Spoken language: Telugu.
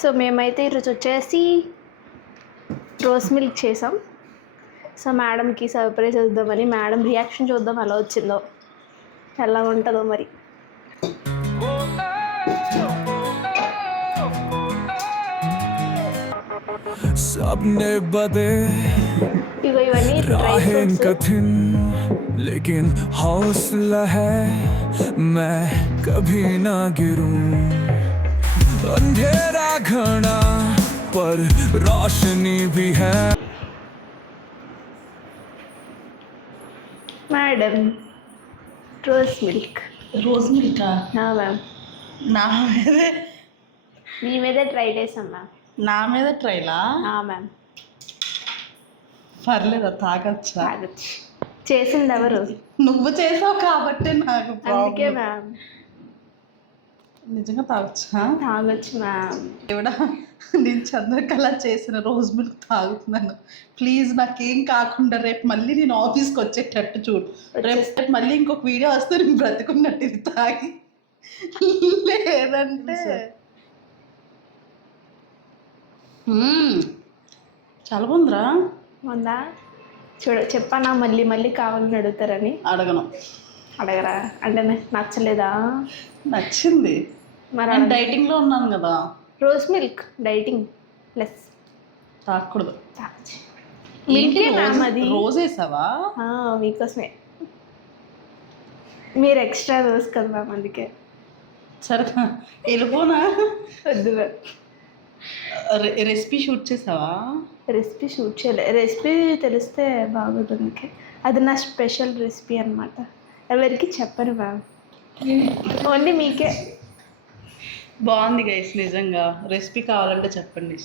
సో మేమైతే ఈరోజు వచ్చేసి రోజ్ మిల్క్ చేసాం. సో మేడంకి సర్ప్రైజ్ వద్దామని, మేడం రియాక్షన్ చూద్దాం ఎలా వచ్చిందో, ఎలా ఉంటుందో మరి. सपने बदे ఇగో ఇవన్నీ డ్రై ఫ్రూట్స్. कठिन लेकिन हौसला है मैं कभी ना गिरूं अंधेरा घना पर रोशनी भी है మేడం రోజ్ మిల్క్. రోజ్ మిల్కా మ్యామ్ నా మీదే మీ మీదే ట్రై చేసాం మ్యామ్. నా మీద ట్రైలా మ్యామ్ పర్లేదా తాగచ్చా తాగొచ్చు. చేసింది ఎవరు? నువ్వు చేసావు కాబట్టి నాకు అందుకే problem. మ్యామ్ నిజంగా తాగచ్చా తాగొచ్చు మ్యామ్. ఎవడా నేను చంద్రకళ చేసిన రోజ్ మిల్క్ తాగుతున్నాను. ప్లీజ్ నాకేం కాకుండా రేపు మళ్ళీ నేను ఆఫీస్కి వచ్చేటట్టు చూడు. రేపు మళ్ళీ ఇంకొక వీడియో వస్తే నేను బ్రతుకున్నట్టు ఇది తాగి, లేదంటే చాలా బాగుందిరా. ఉందా చెప్పానా మళ్ళీ మళ్ళీ కావాలని అడుగుతారని? అడగను. అడగరా అంటే నచ్చలేదా? నచ్చింది. మరి నేను డైటింగ్లో ఉన్నాను కదా. రోజ్ మిల్క్ డైటింగ్ ప్లస్ తాగకూడదు. మిల్కే మ్యామ్ అది. రోజు వేసావా? మీకోసమే. మీరు ఎక్స్ట్రా రోజ్ కదా మ్యామ్, అందుకే. సరే వెళ్ళిపోనా? వద్దు మ్యామ్. రెసిపీ షూట్ చేసావా? రెసిపీ షూట్ చేయలేదు. రెసిపీ తెలిస్తే బాగుంటుంది. అది నా స్పెషల్ రెసిపీ అనమాట. ఎవరికి చెప్పను మ్యామ్, ఓన్లీ మీకే. బాగుంది గైస్, నిజంగా రెసిపీ కావాలంటే చెప్పండి.